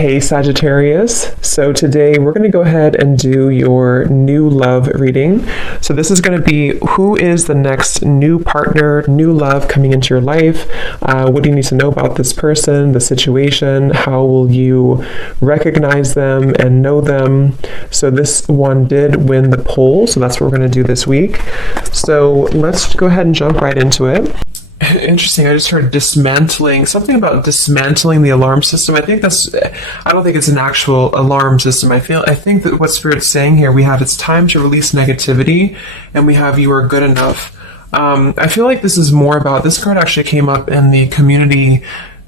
Hey Sagittarius, so today we're going to go ahead and do your new love reading. So this is going to be who is the next new partner, new love coming into your life. What do you need to know about this person, the situation? How will you recognize them and know them? So this one did win the poll, so that's what we're going to do this week. So let's go ahead and jump right into it. Interesting. I just heard dismantling, something about dismantling the alarm system. I don't think it's an actual alarm system. I think that what Spirit's saying here, we have it's time to release negativity, and we have you are good enough. I feel like this is more about, this card actually came up in the community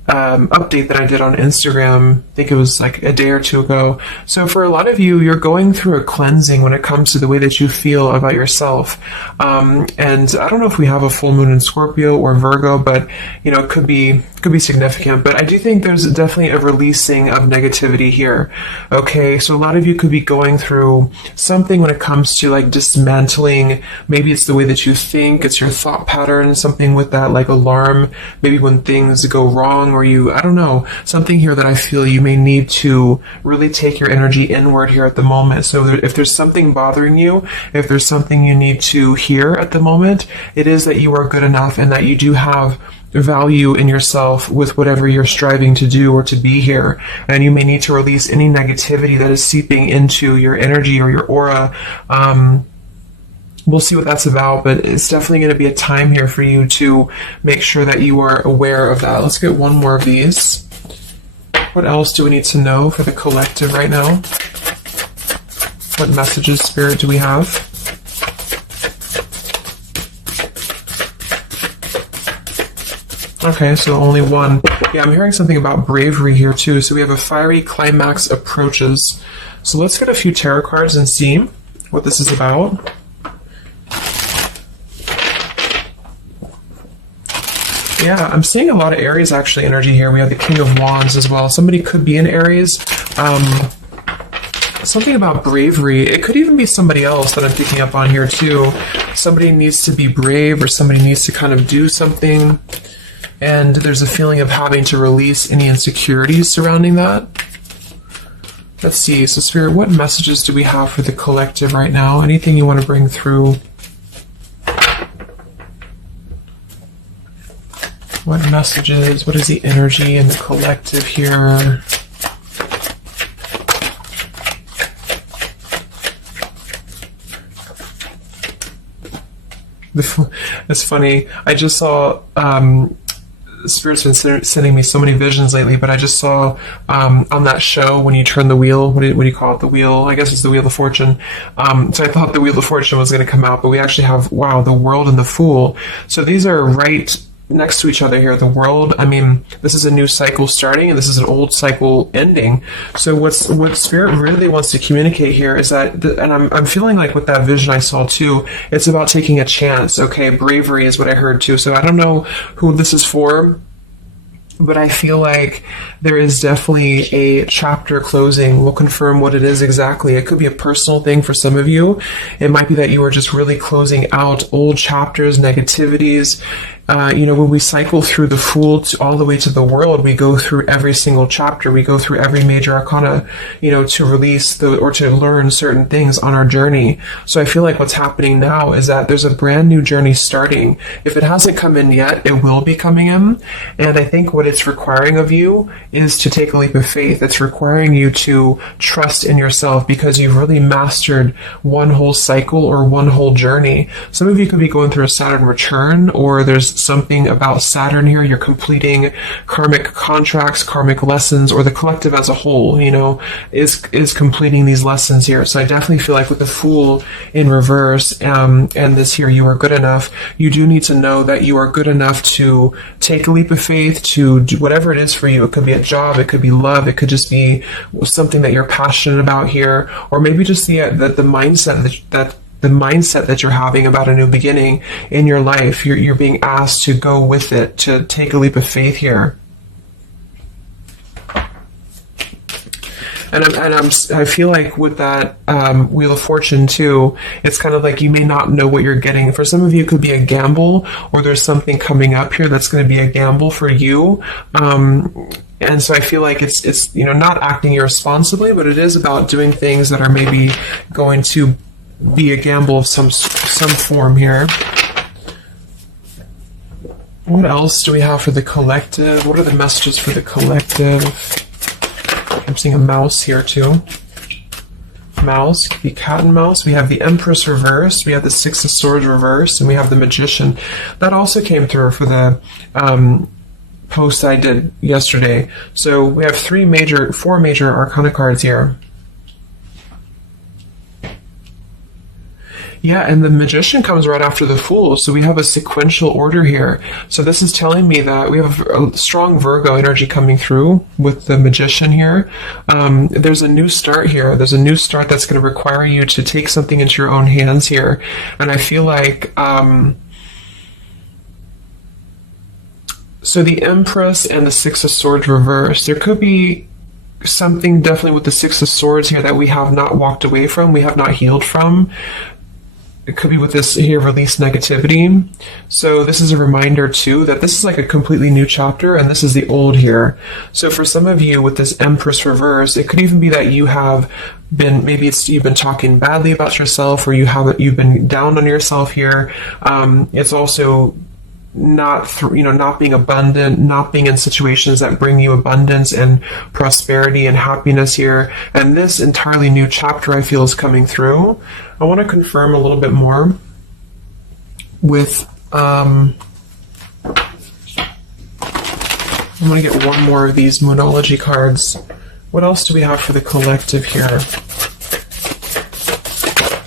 update that I did on Instagram. I think it was like a day or two ago. So for a lot of you, you're going through a cleansing when it comes to the way that you feel about yourself. And I don't know if we have a full moon in Scorpio or Virgo, but it could be significant. But I do think there's definitely a releasing of negativity here. Okay, so a lot of you could be going through something when it comes to like dismantling. Maybe it's the way that you think, it's your thought pattern, something with that like alarm, maybe when things go wrong, or I don't know, something here that I feel you may need to really take your energy inward here at the moment. So if there's something bothering you, if there's something you need to hear at the moment, it is that you are good enough and that you do have value in yourself with whatever you're striving to do or to be here. And you may need to release any negativity that is seeping into your energy or your aura. We'll see what that's about, but it's definitely going to be a time here for you to make sure that you are aware of that. Let's get one more of these. What else do we need to know for the collective right now? What messages, Spirit, do we have? Okay, so only one. Yeah, I'm hearing something about bravery here too. So we have a fiery climax approaches. So let's get a few tarot cards and see what this is about. Yeah, I'm seeing a lot of Aries actually energy here. We have the King of Wands as well. Somebody could be in Aries. Something about bravery. It could even be somebody else that I'm picking up on here too. Somebody needs to be brave, or somebody needs to kind of do something. And there's a feeling of having to release any insecurities surrounding that. Let's see. So Spirit, what messages do we have for the collective right now? Anything you want to bring through? What messages? What is the energy in the collective here? It's funny. I just saw Spirit's been sending me so many visions lately, but I just saw on that show when you turn the wheel, what do you call it? The wheel, I guess it's the Wheel of Fortune. So I thought the Wheel of Fortune was going to come out, but we actually have, wow, the World and the Fool. So these are right next to each other here. The World, I mean, this is a new cycle starting, and this is an old cycle ending. So what Spirit really wants to communicate here is that, and I'm feeling like with that vision I saw too, it's about taking a chance. Okay, bravery is what I heard too. So I don't know who this is for, but I feel like there is definitely a chapter closing. We'll confirm what it is exactly. It could be a personal thing for some of you. It might be that you are just really closing out old chapters, negativities. When we cycle through the Fool all the way to the World, we go through every single chapter. We go through every major arcana, to release or to learn certain things on our journey. So I feel like what's happening now is that there's a brand new journey starting. If it hasn't come in yet, it will be coming in. And I think what it's requiring of you is to take a leap of faith. It's requiring you to trust in yourself, because you've really mastered one whole cycle or one whole journey. Some of you could be going through a Saturn return, or there's something about Saturn here. You're completing karmic contracts, karmic lessons, or the collective as a whole, is completing these lessons here. So I definitely feel like with the Fool in reverse, and this here, you are good enough. You do need to know that you are good enough to take a leap of faith, to do whatever it is for you. It could be a job, it could be love, it could just be something that you're passionate about here, or maybe just the mindset that you're having about a new beginning in your life. You're being asked to go with it, to take a leap of faith here. And I feel like with that Wheel of Fortune too, it's kind of like you may not know what you're getting. For some of you, it could be a gamble, or there's something coming up here that's going to be a gamble for you. And so I feel like it's not acting irresponsibly, but it is about doing things that are maybe going to be a gamble of some form here. What else do we have for the collective? What are the messages for the collective? I'm seeing a mouse here too. Mouse, could be cat and mouse. We have the Empress reversed, we have the Six of Swords reversed, and we have the Magician. That also came through for the post I did yesterday. So we have four major Arcana cards here. Yeah, and the Magician comes right after the Fool, so we have a sequential order here. So this is telling me that we have a strong Virgo energy coming through with the Magician here. There's a new start here. There's a new start that's going to require you to take something into your own hands here. And I feel like... so the Empress and the Six of Swords reversed. There could be something definitely with the Six of Swords here that we have not walked away from, we have not healed from. It could be with this here, release negativity. So this is a reminder too that this is like a completely new chapter and this is the old here. So for some of you with this Empress reverse, it could even be that you have been, maybe you've been talking badly about yourself, or you've been down on yourself here. It's also not being abundant, not being in situations that bring you abundance and prosperity and happiness here. And this entirely new chapter I feel is coming through. I want to confirm a little bit more with I'm going to get one more of these Moonology cards. What else do we have for the collective here?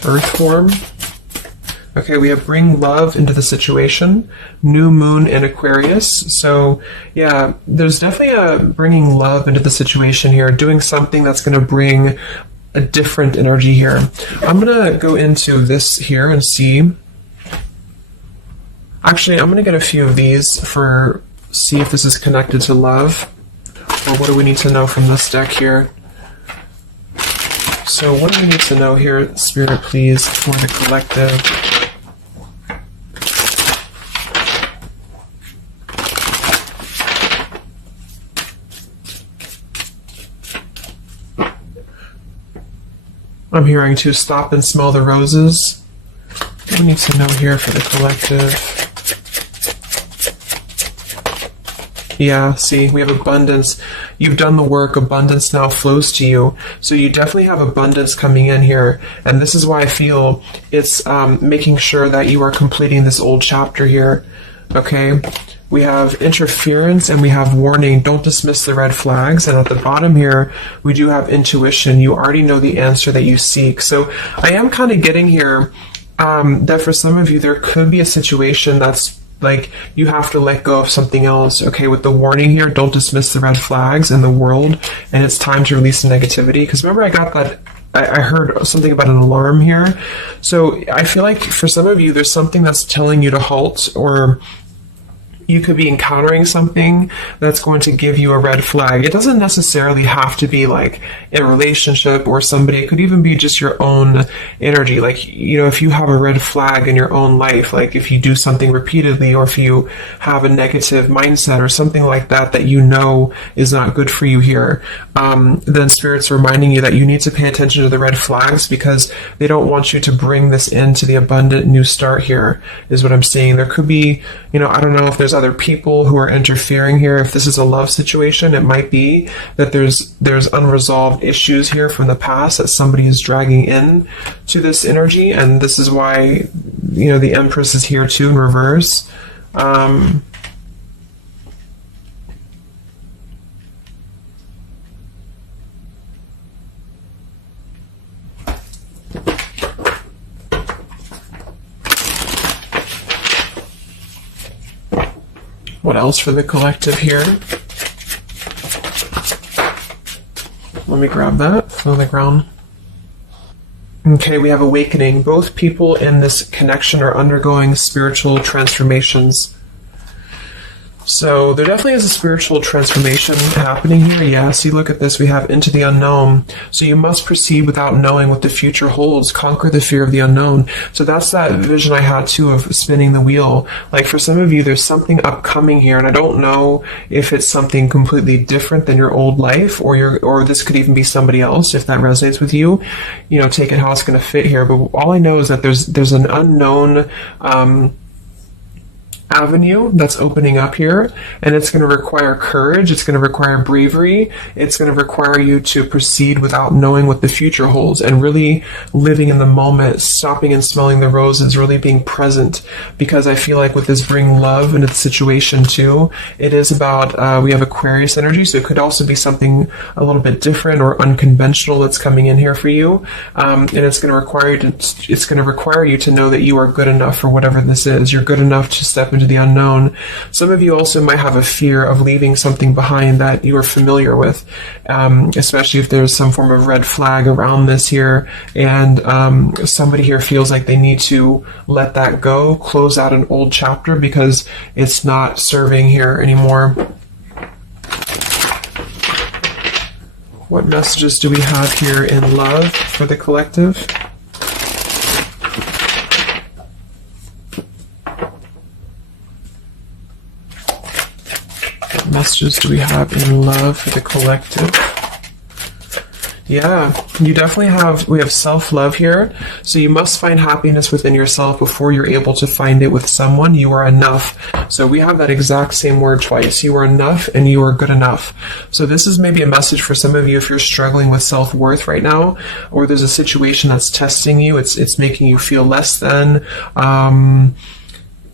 Earth form. Okay, we have bring love into the situation, new moon in Aquarius. So yeah, there's definitely a bringing love into the situation here, doing something that's going to bring a different energy here. I'm going to go into this here and see. Actually, I'm going to get a few of these see if this is connected to love. Or what do we need to know from this deck here? So what do we need to know here, Spirit, please, for the collective? I'm hearing to stop and smell the roses. What do we need to know here for the collective? Yeah, see, we have abundance. You've done the work. Abundance now flows to you. So you definitely have abundance coming in here. And this is why I feel it's making sure that you are completing this old chapter here. Okay? We have interference and we have warning. Don't dismiss the red flags. And at the bottom here, we do have intuition. You already know the answer that you seek. So I am kind of getting here that for some of you, there could be a situation that's like you have to let go of something else. Okay, with the warning here, don't dismiss the red flags in the world. And it's time to release the negativity. Because remember, I got that. I heard something about an alarm here. So I feel like for some of you, there's something that's telling you to halt, or you could be encountering something that's going to give you a red flag. It doesn't necessarily have to be like in a relationship or somebody. It could even be just your own energy. Like, you know, if you have a red flag in your own life, like if you do something repeatedly, or if you have a negative mindset or something like that, that you know is not good for you here, then Spirit's reminding you that you need to pay attention to the red flags, because they don't want you to bring this into the abundant new start here, is what I'm seeing. There could be, you know, I don't know if there's other people who are interfering here. If this is a love situation, it might be that there's unresolved issues here from the past that somebody is dragging in to this energy, and this is why, you know, the Empress is here too in reverse. What else for the collective here? Let me grab that on the ground. Okay, we have awakening. Both people in this connection are undergoing spiritual transformations. So there definitely is a spiritual transformation happening here. Yeah, see, look at this. We have into the unknown. So you must proceed without knowing what the future holds. Conquer the fear of the unknown. So that's that vision I had too of spinning the wheel. Like for some of you, there's something upcoming here, and I don't know if it's something completely different than your old life, or this could even be somebody else. If that resonates with you, you know, take it how it's going to fit here. But all I know is that there's an unknown avenue that's opening up here, and it's going to require courage, it's going to require bravery, it's going to require you to proceed without knowing what the future holds, and really living in the moment, stopping and smelling the roses, really being present. Because I feel like with this bring love into the situation too, it is about we have Aquarius energy, so it could also be something a little bit different or unconventional that's coming in here for you, and it's going to require you to know that you are good enough for whatever this is. You're good enough to step into the unknown. Some of you also might have a fear of leaving something behind that you are familiar with, especially if there's some form of red flag around this here, and somebody here feels like they need to let that go, close out an old chapter because it's not serving here anymore. What messages do we have here in love for the collective? Messages do we have in love for the collective? Yeah, you definitely we have self-love here. So you must find happiness within yourself before you're able to find it with someone. You are enough. So we have that exact same word twice. You are enough and you are good enough. So this is maybe a message for some of you if you're struggling with self-worth right now, or there's a situation that's testing you. It's making you feel less than.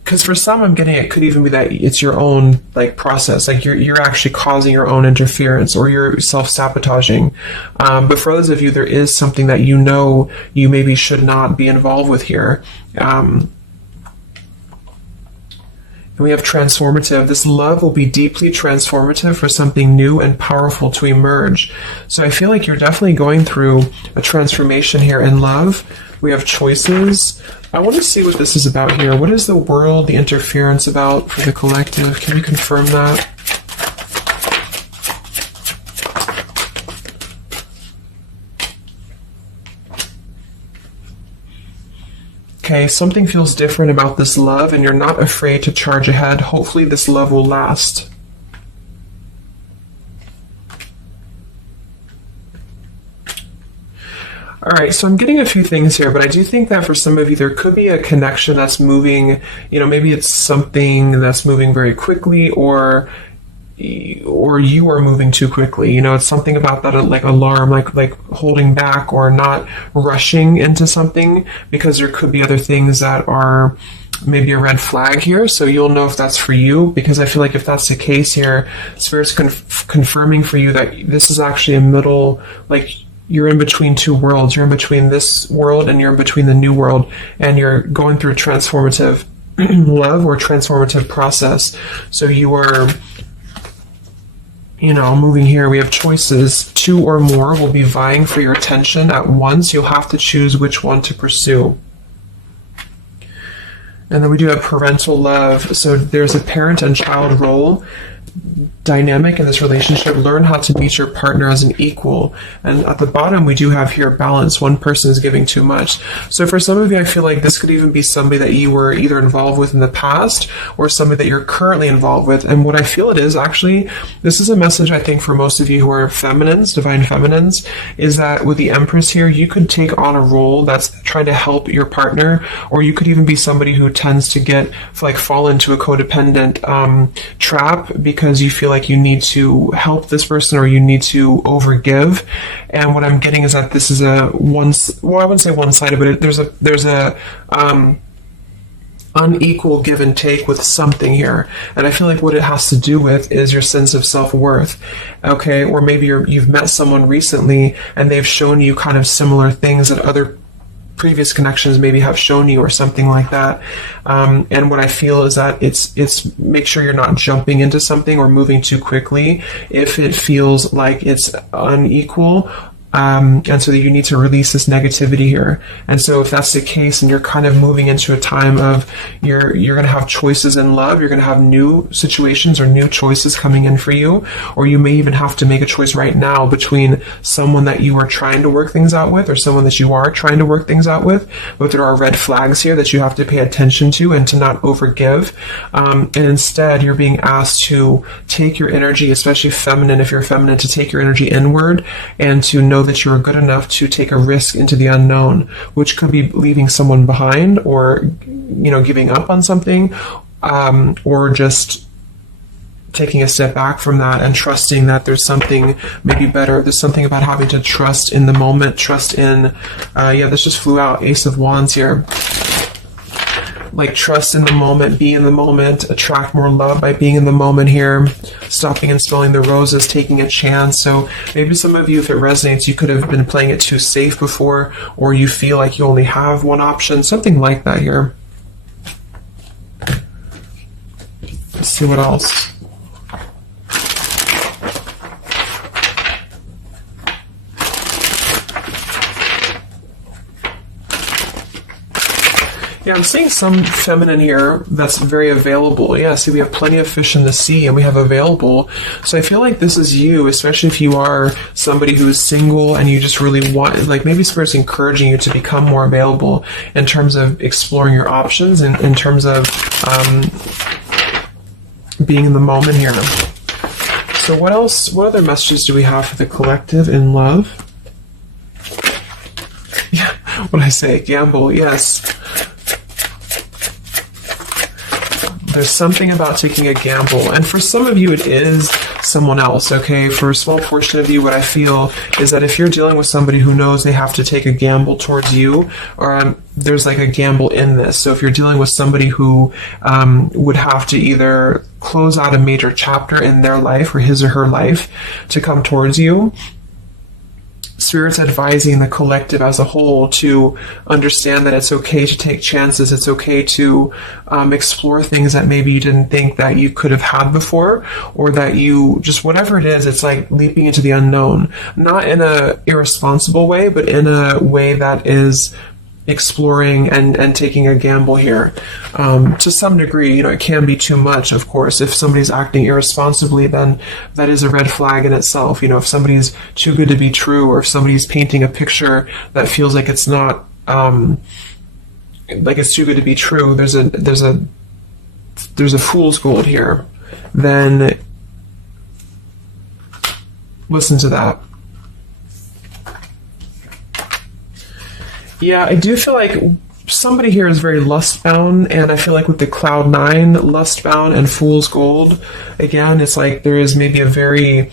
Because for some, I'm getting it could even be that it's your own process, like you're actually causing your own interference, or you're self-sabotaging. But for others of you, there is something that you know you maybe should not be involved with here. And we have transformative. This love will be deeply transformative for something new and powerful to emerge. So I feel like you're definitely going through a transformation here in love. We have choices. I want to see what this is about here. What is the world, the interference about for the collective? Can we confirm that? Okay, something feels different about this love, and you're not afraid to charge ahead. Hopefully this love will last. All right, so I'm getting a few things here, but I do think that for some of you, there could be a connection that's moving, maybe it's something that's moving very quickly, or you are moving too quickly. It's something about that, like alarm, like holding back or not rushing into something, because there could be other things that are maybe a red flag here. So you'll know if that's for you, because I feel like if that's the case here, Spirit's confirming for you that this is actually a middle, you're in between two worlds. You're in between this world and you're in between the new world, and you're going through a transformative love or transformative process. So you are, moving here. We have choices. Two or more will be vying for your attention at once. You'll have to choose which one to pursue. And then we do have parental love. So there's a parent and child role dynamic in this relationship. Learn how to meet your partner as an equal. And at the bottom, we do have here balance. One person is giving too much. So for some of you, I feel like this could even be somebody that you were either involved with in the past or somebody that you're currently involved with. And what I feel it is, actually, this is a message I think for most of you who are feminines, divine feminines, is that with the Empress here, you could take on a role that's trying to help your partner, or you could even be somebody who tends to fall into a codependent trap, because you feel like you need to help this person or you need to overgive. And what I'm getting is that this is I wouldn't say one-sided, but there's a unequal give and take with something here. And I feel like what it has to do with is your sense of self-worth. Okay, or maybe you've met someone recently and they've shown you kind of similar things that other previous connections maybe have shown you, or something like that. And what I feel is that it's make sure you're not jumping into something or moving too quickly if it feels like it's unequal, And so that you need to release this negativity here. And so if that's the case and you're kind of moving into a time of you're going to have choices in love, you're going to have new situations or new choices coming in for you, or you may even have to make a choice right now between someone that you are trying to work things out with or someone that you are trying to work things out with. But there are red flags here that you have to pay attention to and to not overgive. And instead, you're being asked to take your energy, especially feminine, if you're feminine, to take your energy inward and to know that you're good enough to take a risk into the unknown, which could be leaving someone behind or, giving up on something, or just taking a step back from that and trusting that there's something maybe better. There's something about having to trust in the moment, trust in, this just flew out, Ace of Wands here. Like trust in the moment, be in the moment, attract more love by being in the moment here, stopping and smelling the roses, taking a chance. So maybe some of you, if it resonates, you could have been playing it too safe before, or you feel like you only have one option, something like that here. Let's see what else. Yeah, I'm seeing some feminine here that's very available. Yeah, see, we have plenty of fish in the sea and we have available. So I feel like this is you, especially if you are somebody who is single and you just really want, like maybe Spirit's encouraging you to become more available in terms of exploring your options and in terms of being in the moment here. So what else, what other messages do we have for the collective in love? Yeah, what did I say? Gamble, yes. There's something about taking a gamble. And for some of you, it is someone else, okay? For a small portion of you, what I feel is that if you're dealing with somebody who knows they have to take a gamble towards you, or there's like a gamble in this. So if you're dealing with somebody who would have to either close out a major chapter in their life or his or her life to come towards you, Spirit's advising the collective as a whole to understand that it's okay to take chances. It's okay to explore things that maybe you didn't think that you could have had before, or that you just, whatever it is, it's like leaping into the unknown. Not in a irresponsible way, but in a way that is exploring and taking a gamble here. To some degree, it can be too much, of course. If somebody's acting irresponsibly, then that is a red flag in itself. If somebody's too good to be true, or if somebody's painting a picture that feels like it's not, like it's too good to be true, there's a fool's gold here, then listen to that. Yeah, I do feel like somebody here is very lust-bound, and I feel like with the Cloud 9, lust-bound, and Fool's Gold, again, it's like there is maybe a very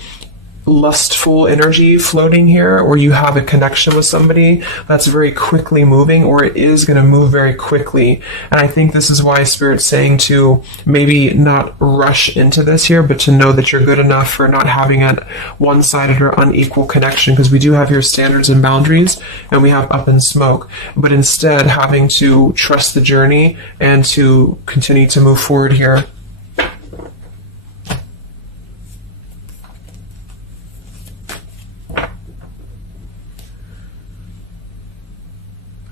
lustful energy floating here, or you have a connection with somebody that's very quickly moving, or it is going to move very quickly. And I think this is why Spirit's saying to maybe not rush into this here, but to know that you're good enough for not having a one-sided or unequal connection, because we do have here standards and boundaries, and we have up and smoke, but instead having to trust the journey and to continue to move forward here.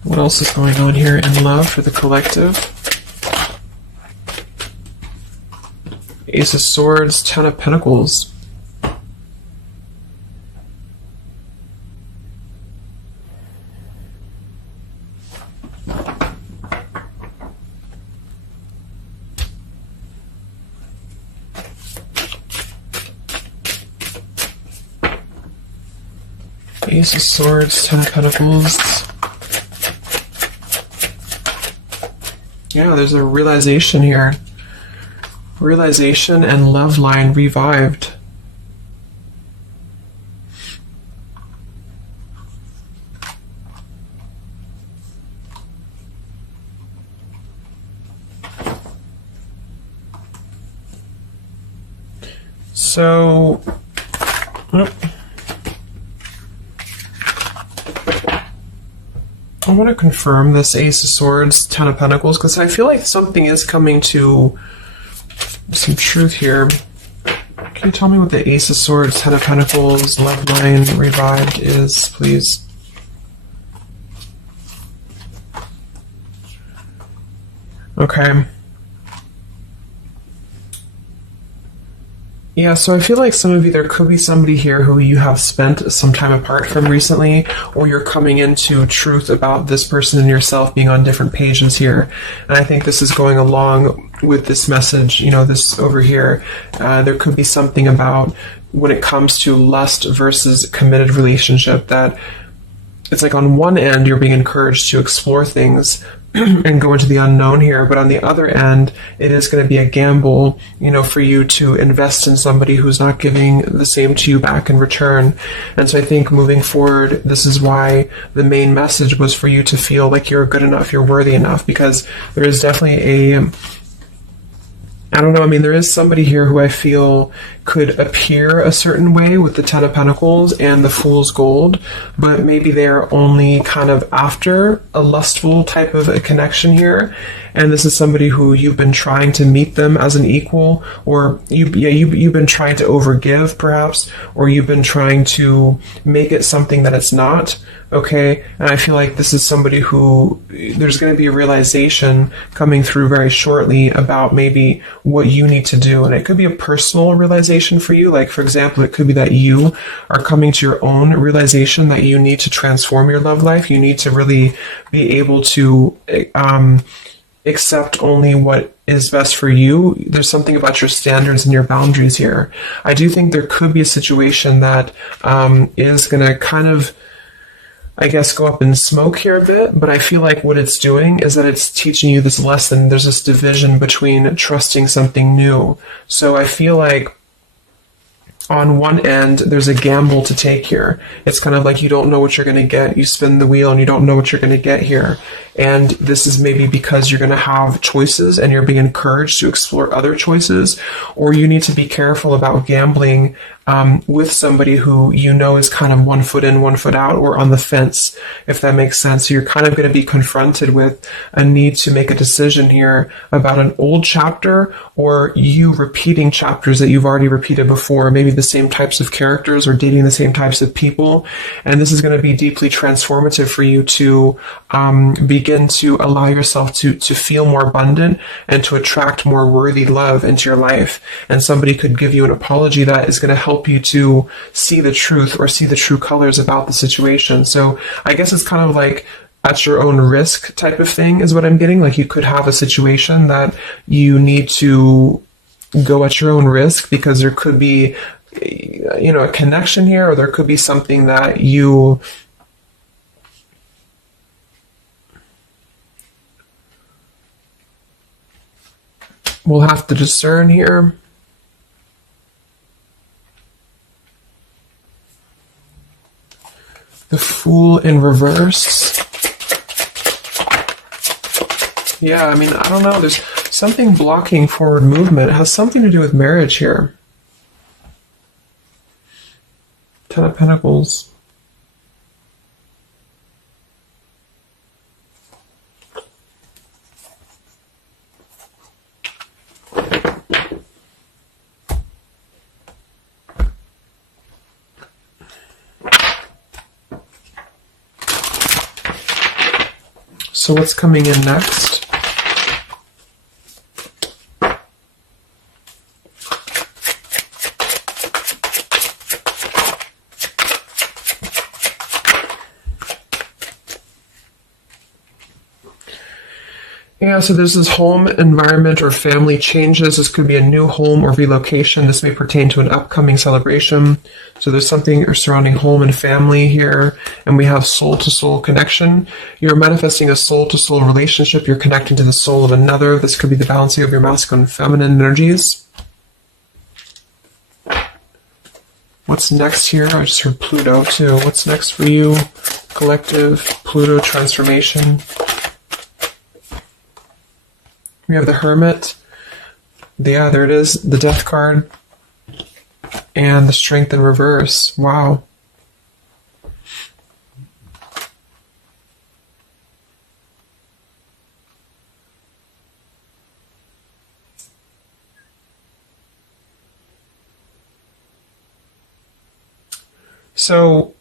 What else is going on here in love for the collective? Ace of Swords, Ten of Pentacles. Ace of Swords, Ten of Pentacles. Yeah, there's a realization here. Realization and love line revived. So, I want to confirm this Ace of Swords, Ten of Pentacles, because I feel like something is coming to some truth here. Okay, Can you tell me what the Ace of Swords, Ten of Pentacles, Love Line Revived is, please? Okay. Yeah, so I feel like some of you, there could be somebody here who you have spent some time apart from recently, or you're coming into truth about this person and yourself being on different pages here. And I think this is going along with this message, you know, this over here. There could be something about when it comes to lust versus committed relationship that it's like on one end you're being encouraged to explore things and go into the unknown here, but on the other end it is going to be a gamble, you know, for you to invest in somebody who's not giving the same to you back in return. And so I think moving forward, this is why the main message was for you to feel like you're good enough, you're worthy enough, because there is definitely I don't know, I mean, there is somebody here who I feel could appear a certain way with the Ten of Pentacles and the Fool's Gold, but maybe they're only kind of after a lustful type of a connection here. And this is somebody who you've been trying to meet them as an equal, or you've been trying to overgive perhaps, or you've been trying to make it something that it's not. Okay, and I feel like this is somebody who there's going to be a realization coming through very shortly about maybe what you need to do. And it could be a personal realization for you. Like, for example, it could be that you are coming to your own realization that you need to transform your love life. You need to really be able to accept only what is best for you. There's something about your standards and your boundaries here. I do think there could be a situation that is going to kind of, I guess, go up in smoke here a bit, but I feel like what it's doing is that it's teaching you this lesson. There's this division between trusting something new. So I feel like on one end, there's a gamble to take here. It's kind of like you don't know what you're going to get. You spin the wheel and you don't know what you're going to get here. And this is maybe because you're going to have choices and you're being encouraged to explore other choices, or you need to be careful about gambling with somebody who you know is kind of 1 foot in, 1 foot out, or on the fence, if that makes sense. So you're kind of going to be confronted with a need to make a decision here about an old chapter, or you repeating chapters that you've already repeated before, maybe the same types of characters or dating the same types of people. And this is going to be deeply transformative for you to begin to allow yourself to feel more abundant and to attract more worthy love into your life. And somebody could give you an apology that is going to help you to see the truth or see the true colors about the situation. So I guess it's kind of like at your own risk type of thing is what I'm getting. Like you could have a situation that you need to go at your own risk because there could be, you know, a connection here, or there could be something that you will have to discern here. The Fool in reverse. Yeah, I mean, I don't know. There's something blocking forward movement. It has something to do with marriage here. Ten of Pentacles. So what's coming in next? Yeah, so there's this home environment or family changes. This could be a new home or relocation. This may pertain to an upcoming celebration. So there's something surrounding home and family here. And we have soul-to-soul connection. You're manifesting a soul-to-soul relationship. You're connecting to the soul of another. This could be the balancing of your masculine and feminine energies. What's next here? I just heard Pluto too. What's next for you? Collective, Pluto transformation. We have the Hermit. Yeah, there it is. The Death card. And the Strength in reverse. Wow. So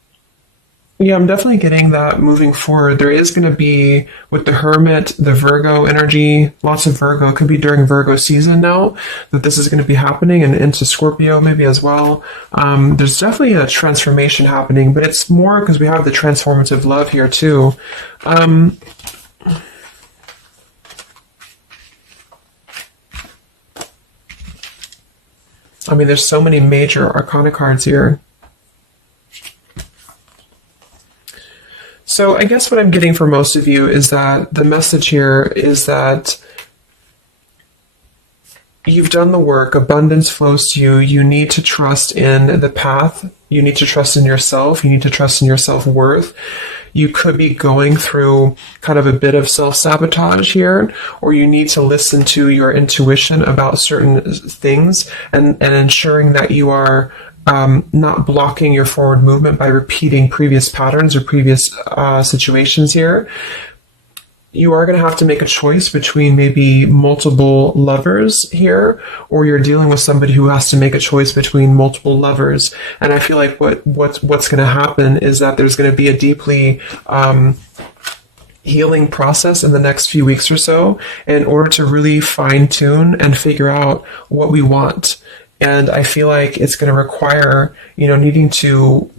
yeah, I'm definitely getting that moving forward. There is going to be, with the Hermit, the Virgo energy, lots of Virgo. It could be during Virgo season now that this is going to be happening, and into Scorpio maybe as well. There's definitely a transformation happening, but it's more because we have the transformative love here too. I mean, there's so many major arcana cards here. So I guess what I'm getting for most of you is that the message here is that you've done the work, abundance flows to you, you need to trust in the path, you need to trust in yourself, you need to trust in your self-worth. You could be going through kind of a bit of self-sabotage here, or you need to listen to your intuition about certain things and ensuring that you are not blocking your forward movement by repeating previous patterns or previous situations here. You are going to have to make a choice between maybe multiple lovers here, or you're dealing with somebody who has to make a choice between multiple lovers. And I feel like what's going to happen is that there's going to be a deeply healing process in the next few weeks or so in order to really fine tune and figure out what we want. And I feel like it's going to require, needing to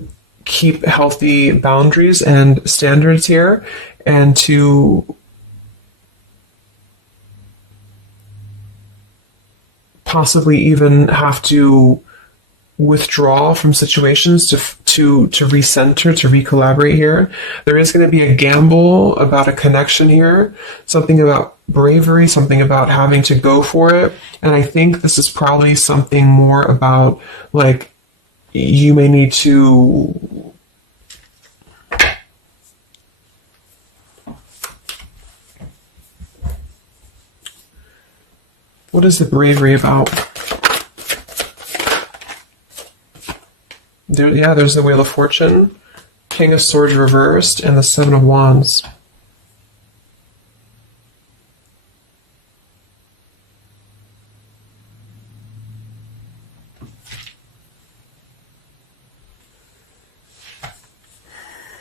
keep healthy boundaries and standards here, and to possibly even have to withdraw from situations to recenter, to recollaborate here. There is going to be a gamble about a connection here, something about bravery, something about having to go for it. And I think this is probably something more about, like, you may need to what is the bravery about? There's the Wheel of Fortune, King of Swords reversed, and the Seven of Wands.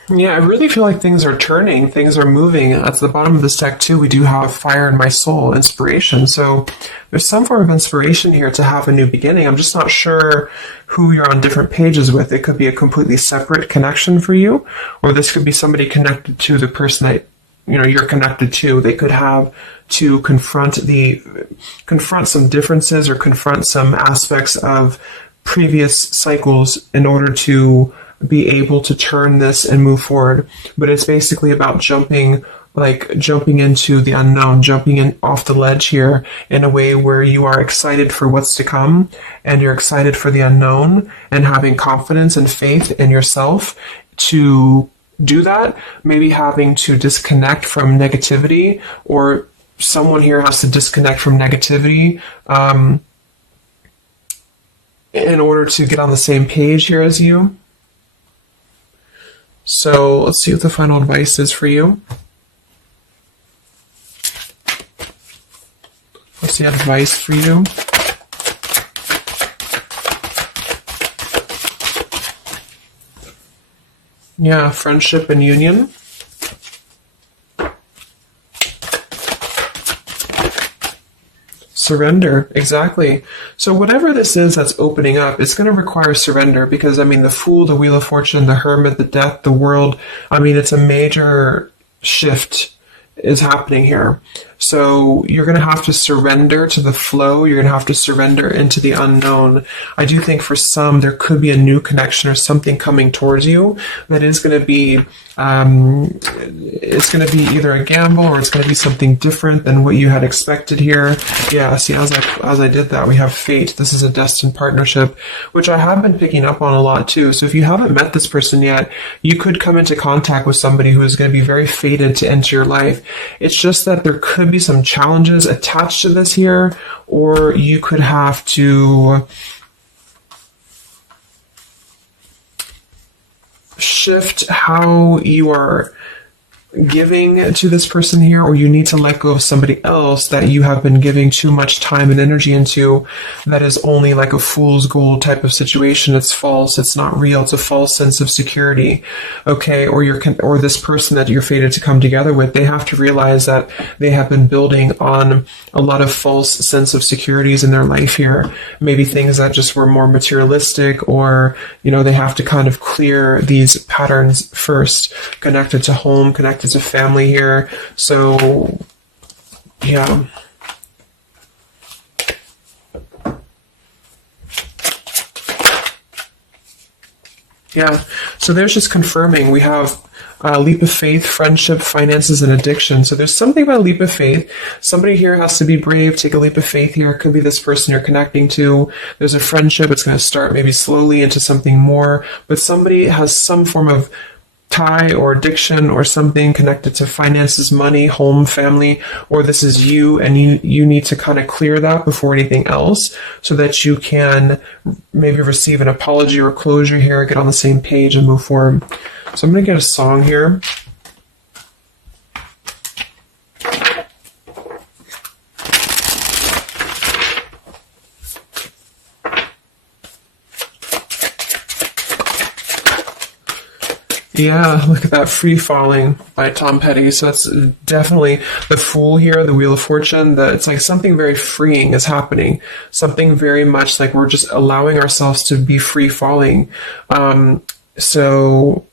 Yeah, I really feel like things are turning, things are moving. At the bottom of this deck too, we do have Fire in My Soul, inspiration. So there's some form of inspiration here to have a new beginning. I'm just not sure who you're on different pages with. It could be a completely separate connection for you, or this could be somebody connected to the person that you're connected to. They could have to confront some differences or confront some aspects of previous cycles in order to be able to turn this and move forward. But it's basically about jumping into the unknown, jumping in off the ledge here in a way where you are excited for what's to come, and you're excited for the unknown, and having confidence and faith in yourself to do that. Maybe having to disconnect from negativity, or someone here has to disconnect from negativity in order to get on the same page here as you. So let's see what the final advice is for you. What's the advice for you? Yeah, friendship and union. Surrender, exactly. So whatever this is that's opening up, it's going to require surrender, because, the Fool, the Wheel of Fortune, the Hermit, the Death, the World, it's a major shift is happening here. So you're going to have to surrender to the flow. You're going to have to surrender into the unknown. I do think for some, there could be a new connection or something coming towards you that is going to be, it's going to be either a gamble, or it's going to be something different than what you had expected here. Yeah, see, as I did that, we have fate. This is a destined partnership, which I have been picking up on a lot too. So if you haven't met this person yet, you could come into contact with somebody who is going to be very fated to enter your life. It's just that there could be some challenges attached to this here, or you could have to shift how you are giving to this person here, or you need to let go of somebody else that you have been giving too much time and energy into, that is only like a fool's gold type of situation. It's false. It's not real. It's a false sense of security. Okay. Or this person that you're fated to come together with, they have to realize that they have been building on a lot of false sense of securities in their life here. Maybe things that just were more materialistic, or, they have to kind of clear these patterns first, connected to home, connected to family here. So, yeah. Yeah, so there's just confirming. We have leap of faith, friendship, finances, and addiction. So there's something about leap of faith. Somebody here has to be brave, take a leap of faith here. It could be this person you're connecting to. There's a friendship. It's going to start maybe slowly into something more, but somebody has some form of tie or addiction or something connected to finances, money, home, family, or this is you, and you need to kind of clear that before anything else, so that you can maybe receive an apology or closure here, get on the same page and move forward. So I'm going to get a song here. Yeah, look at that, Free Falling by Tom Petty. So it's definitely the Fool here, the Wheel of Fortune. It's like something very freeing is happening. Something very much like we're just allowing ourselves to be free falling. So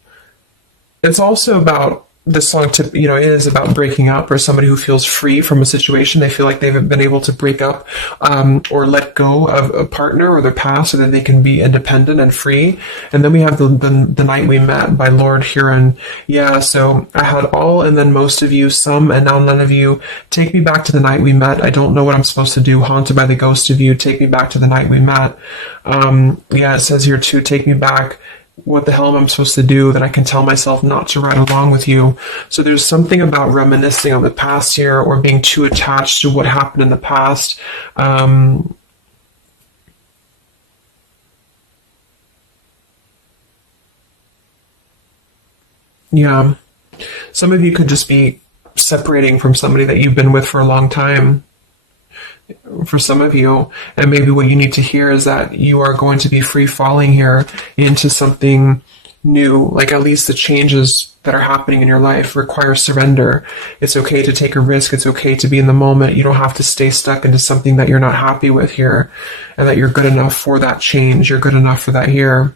it's also about this song, it is about breaking up, or somebody who feels free from a situation. They feel like they've been able to break up or let go of a partner or their past, so that they can be independent and free. And then we have the Night We Met by Lord Huron. Yeah, so I had all and then most of you, some and now none of you. Take me back to the night we met. I don't know what I'm supposed to do. Haunted by the ghost of you. Take me back to the night we met. Yeah, it says here too, take me back. What the hell am I supposed to do that I can tell myself not to ride along with you? So there's something about reminiscing on the past here, or being too attached to what happened in the past. Yeah. Some of you could just be separating from somebody that you've been with for a long time. For some of you, and maybe what you need to hear is that you are going to be free falling here into something new. Like, at least the changes that are happening in your life require surrender. It's okay to take a risk. It's okay to be in the moment. You don't have to stay stuck into something that you're not happy with here, and that you're good enough for that change. You're good enough for that here.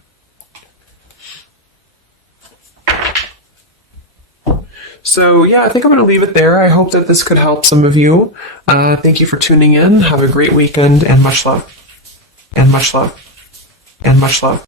So yeah, I think I'm going to leave it there. I hope that this could help some of you. Thank you for tuning in. Have a great weekend, and much love. And much love. And much love.